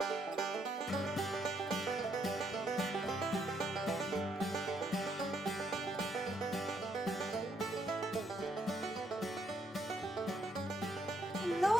Hello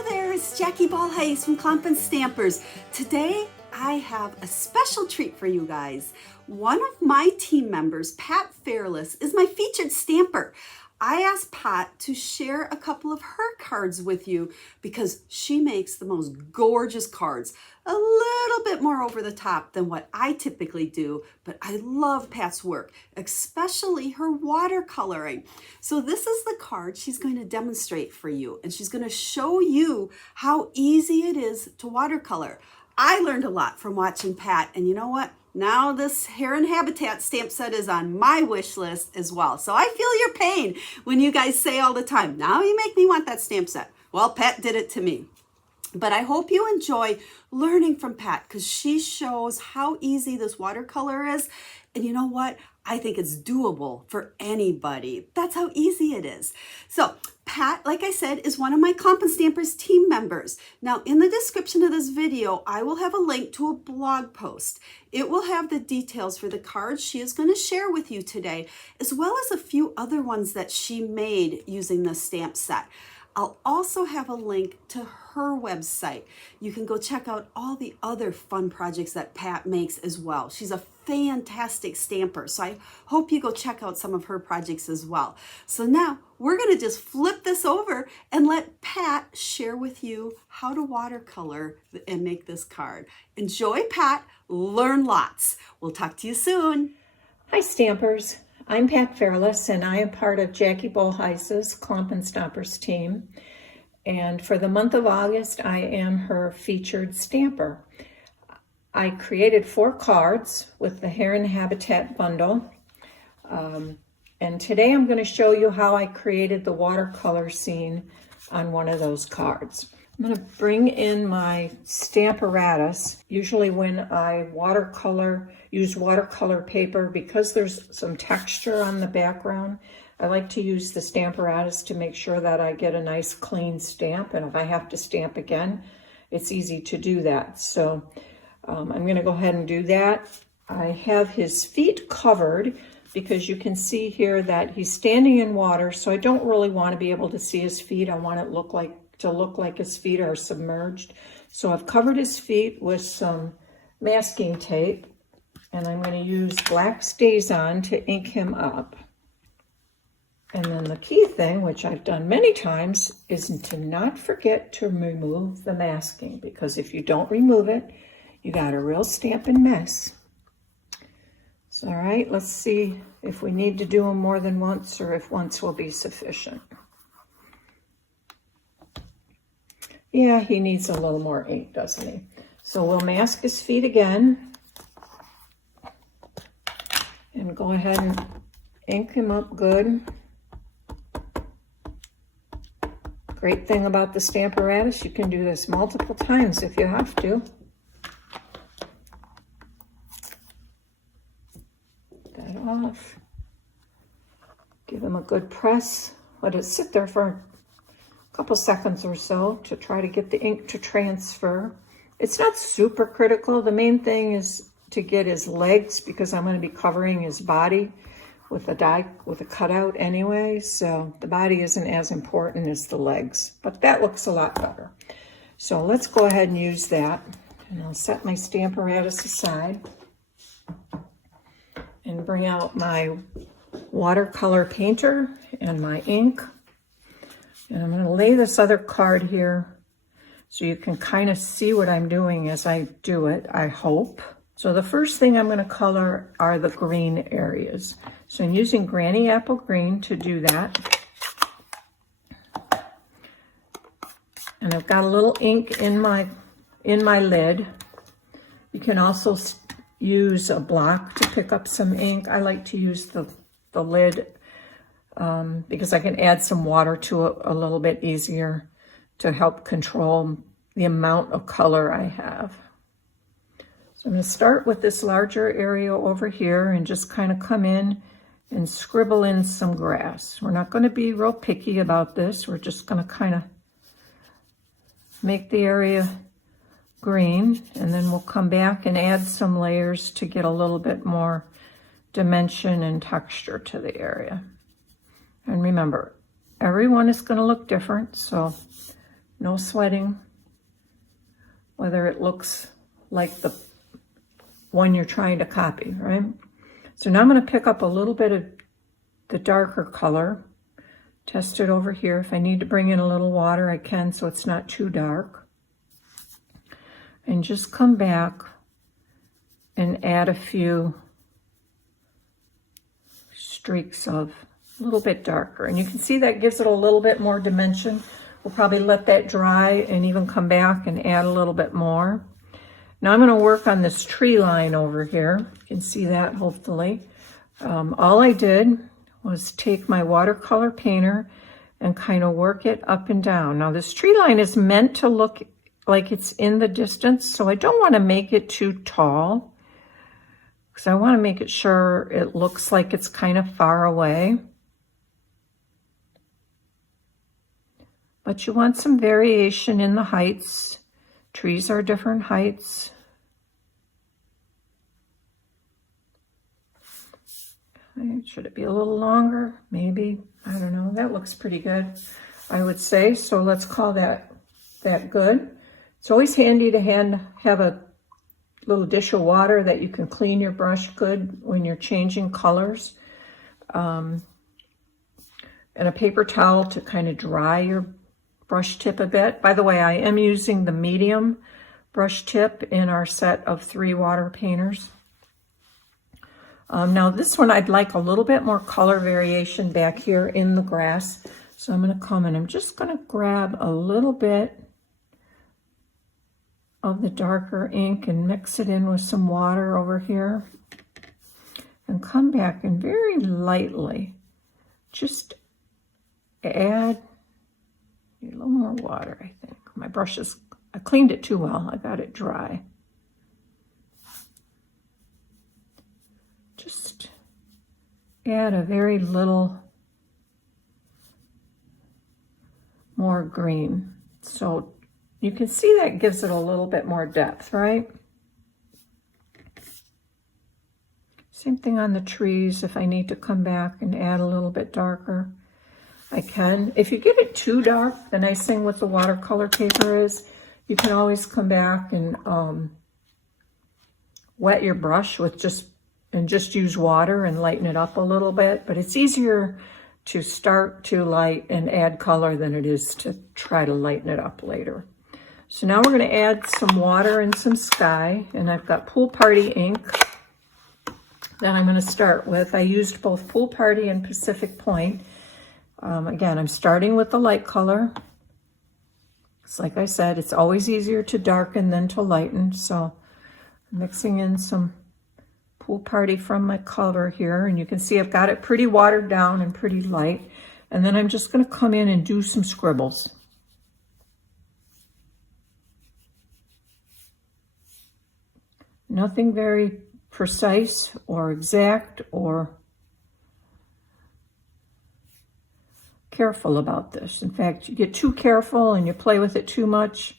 there, it's Jackie Bolhuis from Klompen Stampers. Today I have a special treat for you guys. One of my team members, Pat Fairless, is my featured stamper. I asked Pat to share a couple of her cards with you because she makes the most gorgeous cards. A little bit more over the top than what I typically do, but I love Pat's work, especially her watercoloring. So this is the card she's going to demonstrate for you, and she's going to show you how easy it is to watercolor. I learned a lot from watching Pat, and you know what? Now this Heron Habitat stamp set is on my wish list as well. So I feel your pain when you guys say all the time, now you make me want that stamp set. Well, Pat did it to me. But I hope you enjoy learning from Pat because she shows how easy this watercolor is. And you know what? I think it's doable for anybody. That's how easy it is. So Pat, like I said, is one of my Klompen Stampers team members. Now, in the description of this video, I will have a link to a blog post. It will have the details for the cards she is going to share with you today, as well as a few other ones that she made using the stamp set. I'll also have a link to her website. You can go check out all the other fun projects that Pat makes as well. She's a fantastic stamper, so I hope you go check out some of her projects as well. So now we're going to just flip this over and let Pat share with you how to watercolor and make this card. Enjoy, Pat. Learn lots. We'll talk to you soon. Hi, Stampers. I'm Pat Fairless, and I am part of Jackie Bolhuis's Klompen Stampers team. And for the month of August, I am her featured stamper. I created 4 cards with the Heron Habitat bundle. And today I'm going to show you how I created the watercolor scene on one of those cards. I'm going to bring in my Stamparatus. Usually when I use watercolor paper, because there's some texture on the background, I like to use the Stamparatus to make sure that I get a nice clean stamp. And if I have to stamp again, it's easy to do that. So I'm going to go ahead and do that. I have his feet covered because you can see here that he's standing in water, so I don't really want to be able to see his feet. I want it to look like his feet are submerged. So I've covered his feet with some masking tape, and I'm going to use black StazOn to ink him up. And then the key thing, which I've done many times, is to not forget to remove the masking, because if you don't remove it, you got a real stamping mess. So, all right, let's see if we need to do them more than once or if once will be sufficient. Yeah, he needs a little more ink, doesn't he? So we'll mask his feet again and go ahead and ink him up good. Great thing about the Stamparatus, you can do this multiple times if you have to. That off. Give him a good press. Let it sit there for a couple seconds or so to try to get the ink to transfer. It's not super critical. The main thing is to get his legs, because I'm going to be covering his body with a cutout anyway, so the body isn't as important as the legs, but that looks a lot better. So let's go ahead and use that, and I'll set my Stamparatus aside and bring out my watercolor painter and my ink. And I'm going to lay this other card here so you can kind of see what I'm doing as I do it, I hope. So the first thing I'm going to color are the green areas. So I'm using Granny Apple Green to do that. And I've got a little ink in my lid. You can also use a block to pick up some ink. I like to use the lid because I can add some water to it a little bit easier to help control the amount of color I have. So I'm going to start with this larger area over here and just kind of come in and scribble in some grass. We're not going to be real picky about this. We're just going to kind of make the area green, and then we'll come back and add some layers to get a little bit more dimension and texture to the area. And remember, everyone is going to look different, so no sweating whether it looks like the one you're trying to copy, right? So now I'm going to pick up a little bit of the darker color, test it over here. If I need to bring in a little water, I can, so it's not too dark. And just come back and add a few streaks of a little bit darker. And you can see that gives it a little bit more dimension. We'll probably let that dry and even come back and add a little bit more. Now I'm going to work on this tree line over here. You can see that hopefully. All I did was take my watercolor painter and kind of work it up and down. Now this tree line is meant to look like it's in the distance, so I don't want to make it too tall because I want to make it sure it looks like it's kind of far away. But you want some variation in the heights. Trees are different heights. Should it be a little longer? Maybe. I don't know. That looks pretty good, I would say. So let's call that good. It's always handy to have a little dish of water that you can clean your brush good when you're changing colors. And a paper towel to kind of dry your brush tip a bit. By the way, I am using the medium brush tip in our set of 3 water painters. Now this one I'd like a little bit more color variation back here in the grass. So I'm going to come and I'm just going to grab a little bit of the darker ink and mix it in with some water over here. And come back and very lightly just add a little more water, I think. My brush is, I cleaned it too well. I got it dry. Just add a very little more green. So you can see that gives it a little bit more depth, right? Same thing on the trees. If I need to come back and add a little bit darker, I can. If you get it too dark, the nice thing with the watercolor paper is you can always come back and wet your brush with just use water and lighten it up a little bit. But it's easier to start too light and add color than it is to try to lighten it up later. So now we're going to add some water and some sky, and I've got Pool Party ink that I'm going to start with. I used both Pool Party and Pacific Point. Again, I'm starting with the light color. It's like I said, it's always easier to darken than to lighten. So I'm mixing in some Pool Party from my color here. And you can see I've got it pretty watered down and pretty light. And then I'm just going to come in and do some scribbles. Nothing very precise or exact or careful about this. In fact, you get too careful and you play with it too much.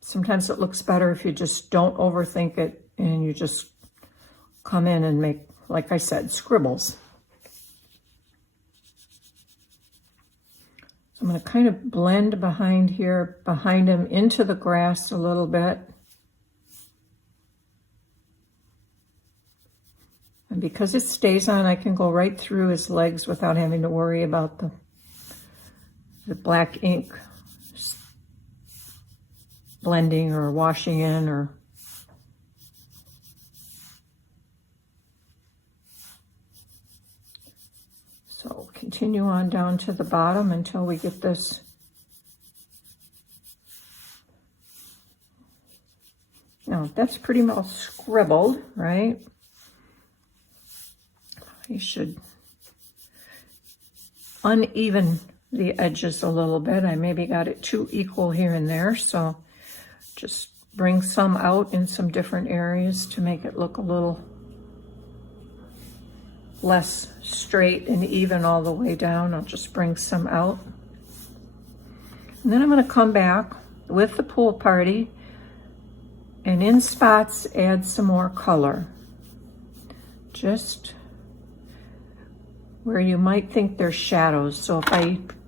Sometimes it looks better if you just don't overthink it and you just come in and make, like I said, scribbles. So I'm going to kind of blend behind here, behind him into the grass a little bit. And because it stays on, I can go right through his legs without having to worry about the black ink blending or washing in or so continue on down to the bottom until we get this now that's pretty much scribbled, right? You should uneven the edges a little bit. I maybe got it too equal here and there, so just bring some out in some different areas to make it look a little less straight and even all the way down. I'll just bring some out. And then I'm going to come back with the pool party, and in spots add some more color. Just where you might think there's shadows. So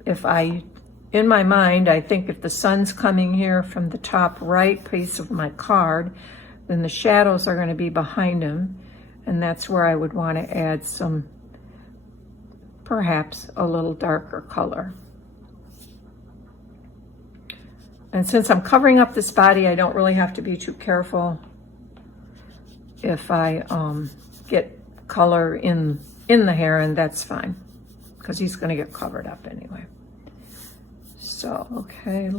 if I in my mind, I think if the sun's coming here from the top right piece of my card, then the shadows are going to be behind him, and that's where I would want to add some, perhaps a little darker color. And since I'm covering up this body, I don't really have to be too careful if I get color in the heron. That's fine, because he's going to get covered up anyway. So, okay,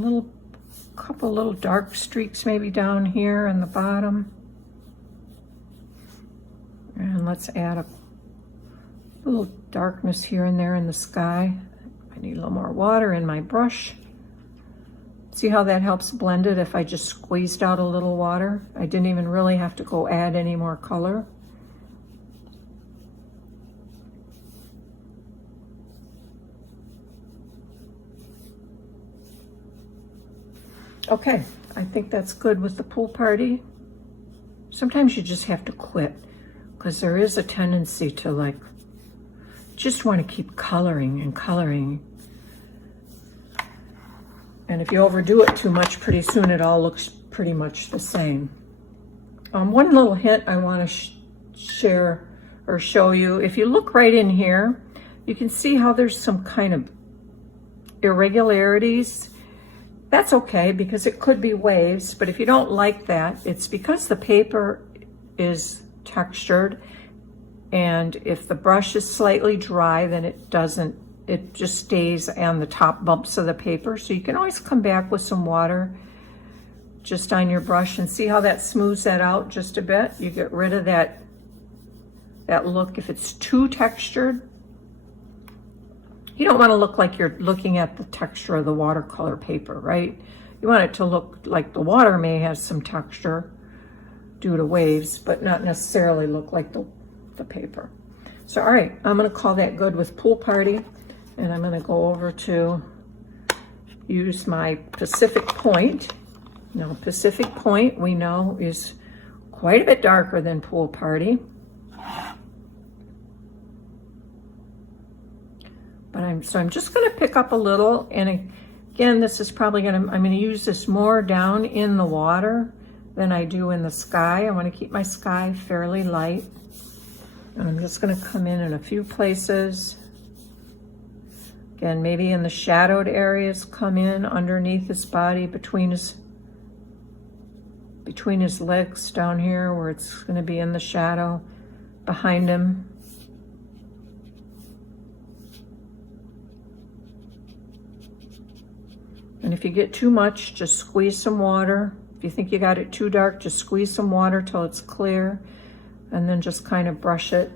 couple little dark streaks maybe down here in the bottom. And let's add a little darkness here and there in the sky. I need a little more water in my brush. See how that helps blend it if I just squeezed out a little water? I didn't even really have to go add any more color. Okay, I think that's good with the pool party. Sometimes you just have to quit, because there is a tendency to like, just want to keep coloring and coloring. And if you overdo it too much, pretty soon it all looks pretty much the same. One little hint I want to share or show you, if you look right in here, you can see how there's some kind of irregularities. That's okay, because it could be waves, but if you don't like that, it's because the paper is textured, and if the brush is slightly dry, then it just stays on the top bumps of the paper. So you can always come back with some water just on your brush and see how that smooths that out just a bit. You get rid of that look if it's too textured. You don't want to look like you're looking at the texture of the watercolor paper, right? You want it to look like the water may have some texture due to waves, but not necessarily look like the paper. So, all right, I'm going to call that good with pool party, and I'm going to go over to use my Pacific Point. Now, Pacific Point, we know, is quite a bit darker than pool party. So I'm just going to pick up a little, and again, this is probably I'm going to use this more down in the water than I do in the sky. I want to keep my sky fairly light, and I'm just going to come in a few places. Again, maybe in the shadowed areas, come in underneath his body, between his legs down here where it's going to be in the shadow, behind him. And if you get too much, just squeeze some water. If you think you got it too dark, just squeeze some water till it's clear, and then just kind of brush it.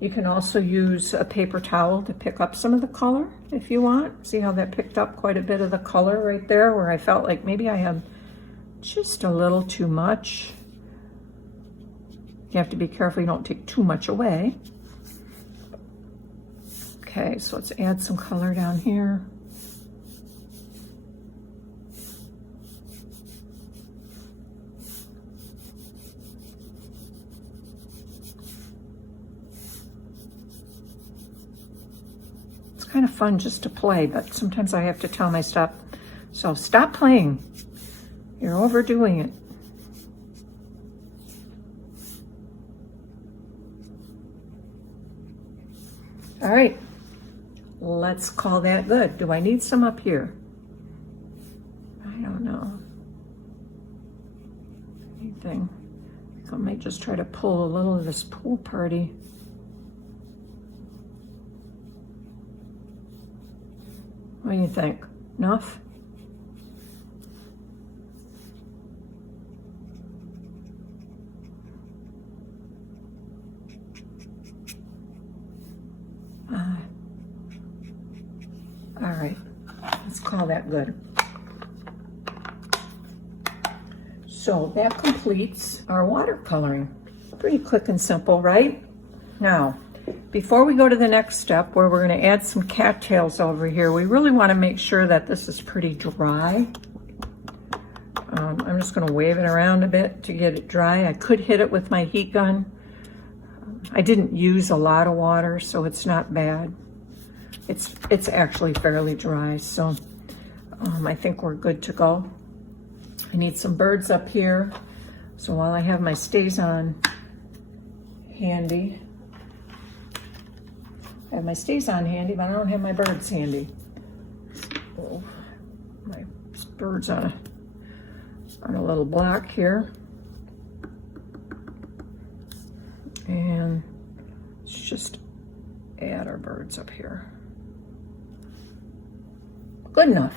You can also use a paper towel to pick up some of the color if you want. See how that picked up quite a bit of the color right there where I felt like maybe I had just a little too much. You have to be careful you don't take too much away. Okay, so let's add some color down here. Kind of fun just to play, but sometimes I have to tell myself, so stop playing. You're overdoing it. All right, let's call that good. Do I need some up here? I don't know. Anything? I might just try to pull a little of this pool party. What do you think? Enough? All right, let's call that good. So that completes our watercoloring. Pretty quick and simple, right? Now, before we go to the next step where we're going to add some cattails over here, we really want to make sure that this is pretty dry. I'm just going to wave it around a bit to get it dry. I could hit it with my heat gun. I didn't use a lot of water, so it's not bad. It's actually fairly dry, so I think we're good to go. I need some birds up here, so while I have my StazOn handy, I have my StazOn handy, but I don't have my birds handy. Oh, my birds on a little block here. And let's just add our birds up here. Good enough.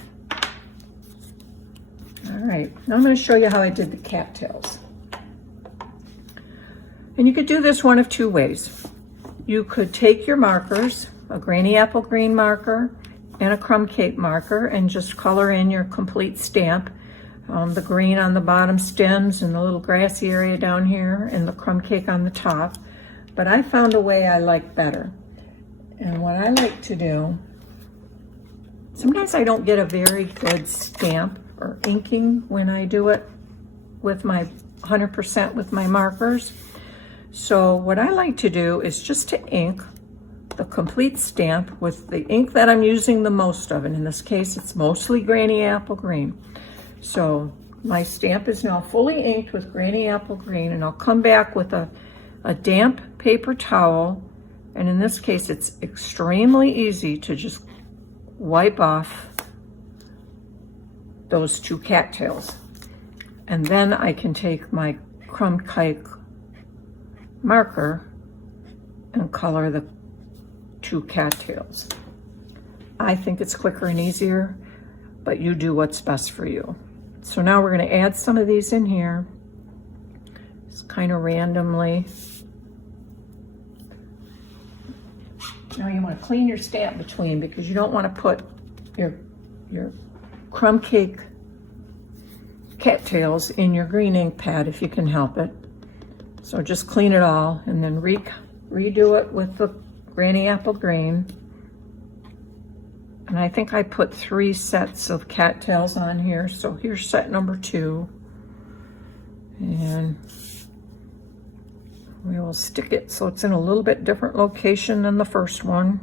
All right, now I'm going to show you how I did the cattails. And you could do this one of two ways. You could take your markers, a granny apple green marker and a crumb cake marker, and just color in your complete stamp. The green on the bottom stems and the little grassy area down here, and the crumb cake on the top. But I found a way I like better. And what I like to do, sometimes I don't get a very good stamp or inking when I do it with my 100% with my markers. So what I like to do is just to ink the complete stamp with the ink that I'm using the most of, and in this case it's mostly Granny Apple Green. So my stamp is now fully inked with Granny Apple Green, and I'll come back with a damp paper towel, and in this case it's extremely easy to just wipe off those two cattails. And then I can take my crumb cake marker and color the two cattails. I think it's quicker and easier, but you do what's best for you. So now we're going to add some of these in here, just kind of randomly. Now you want to clean your stamp between, because you don't want to put your crumb cake cattails in your green ink pad if you can help it. So just clean it all and then redo it with the Granny Apple Green. And I think I put 3 sets of cattails on here. So here's set number 2. And we will stick it so it's in a little bit different location than the first one.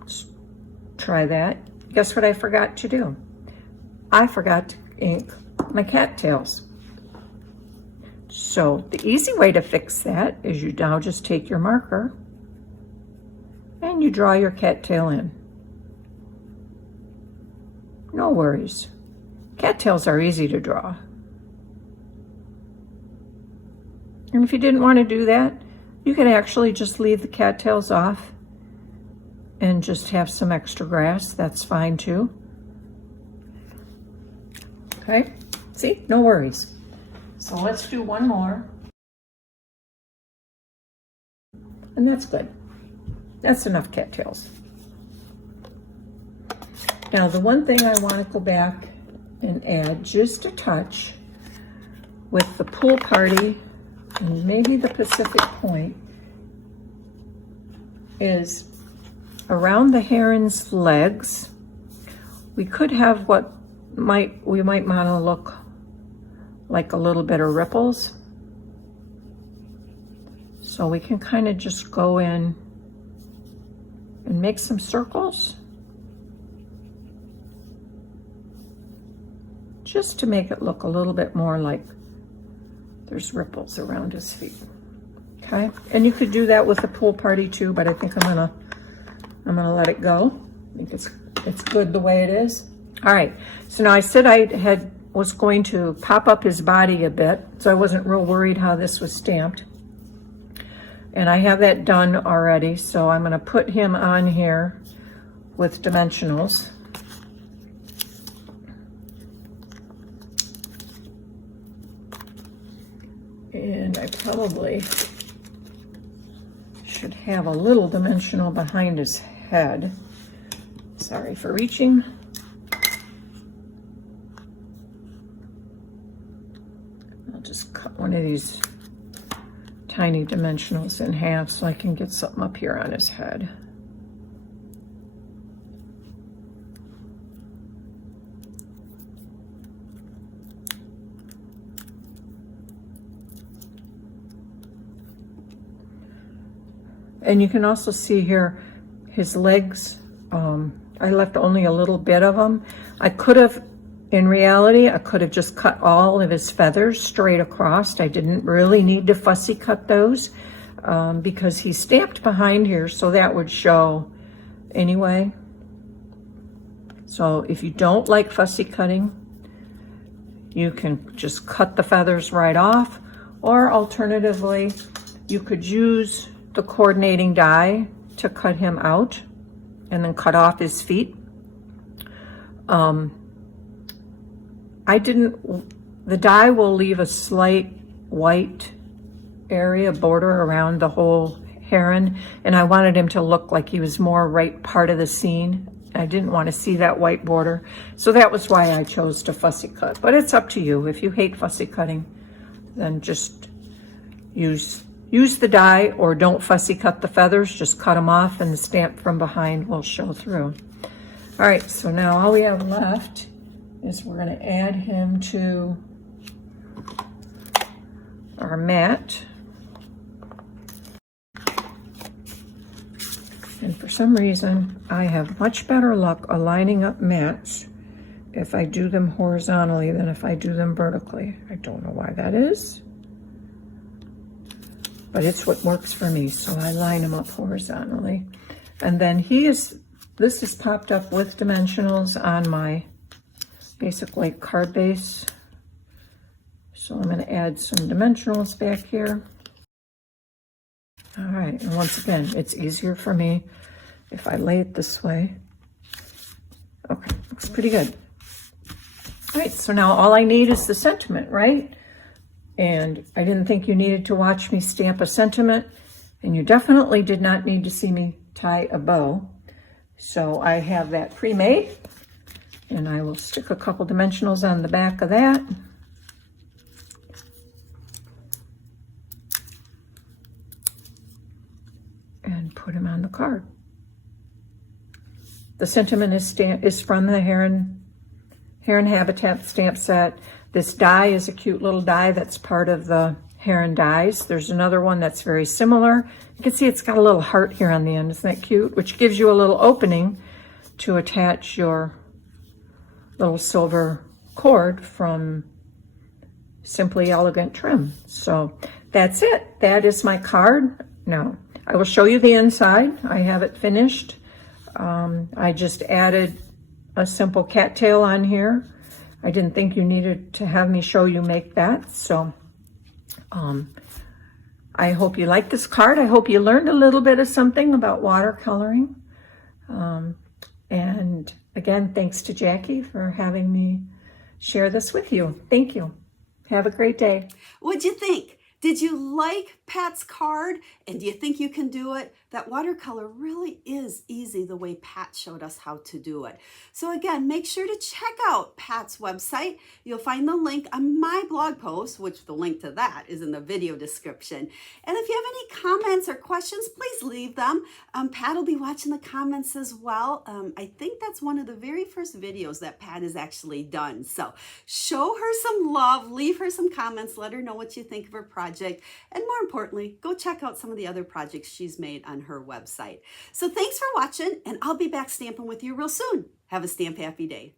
Let's try that. Guess what I forgot to do? I forgot to ink my cattails. So the easy way to fix that is you now just take your marker and you draw your cattail in. No worries. Cattails are easy to draw. And if you didn't want to do that, you could actually just leave the cattails off and just have some extra grass. That's fine too. Okay, see, no worries. So let's do one more. And that's good. That's enough cattails. Now the one thing I want to go back and add just a touch with the pool party and maybe the Pacific Point is around the heron's legs. We could have what we might want to look like a little bit of ripples. So we can kind of just go in and make some circles just to make it look a little bit more like there's ripples around his feet. Okay, and you could do that with the pool party too, but I think I'm gonna let it go. I think it's good the way it is. All right, so now I said I was going to pop up his body a bit, so I wasn't real worried how this was stamped. And I have that done already, so I'm gonna put him on here with dimensionals. And I probably should have a little dimensional behind his head. Sorry for reaching. I'll just cut one of these tiny dimensionals in half so I can get something up here on his head. And you can also see here his legs. I left only a little bit of them. I could have, in reality, I could have just cut all of his feathers straight across. I didn't really need to fussy cut those because he's stamped behind here, so that would show anyway. So if you don't like fussy cutting, you can just cut the feathers right off, or alternatively, you could use the coordinating die to cut him out and then cut off his feet. The die will leave a slight white area border around the whole heron, and I wanted him to look like he was more right part of the scene. I didn't want to see that white border, so that was why I chose to fussy cut. But it's up to you. If you hate fussy cutting, then just use the die, or don't fussy cut the feathers, just cut them off and the stamp from behind will show through. All right, so now all we have left is we're going to add him to our mat. And for some reason, I have much better luck aligning up mats if I do them horizontally than if I do them vertically. I don't know why that is, but it's what works for me, so I line them up horizontally. And then this is popped up with dimensionals on my basically card base. So I'm going to add some dimensionals back here. All right, and once again, it's easier for me if I lay it this way. Okay, looks pretty good. All right, so now all I need is the sentiment, right? And I didn't think you needed to watch me stamp a sentiment, and you definitely did not need to see me tie a bow. So I have that pre-made, and I will stick a couple dimensionals on the back of that. And put him on the card. The sentiment is from the Heron Habitat stamp set. This die is a cute little die that's part of the Heron dies. There's another one that's very similar. You can see it's got a little heart here on the end. Isn't that cute? Which gives you a little opening to attach your little silver cord from Simply Elegant Trim. So that's it. That is my card. Now, I will show you the inside. I have it finished. I just added a simple cattail on here. I didn't think you needed to have me show you make that. So I hope you like this card. I hope you learned a little bit of something about watercoloring. And again, thanks to Jackie for having me share this with you. Thank you. Have a great day. What'd you think? Did you like Pat's card? And do you think you can do it? That watercolor really is easy the way Pat showed us how to do it. So again, make sure to check out Pat's website. You'll find the link on my blog post, which the link to that is in the video description. And if you have any comments or questions, please leave them. Pat will be watching the comments as well. I think that's one of the very first videos that Pat has actually done. So show her some love, leave her some comments, let her know what you think of her project. And more importantly, go check out some of the other projects she's made on her website. So thanks for watching, and I'll be back stamping with you real soon. Have a stamp happy day.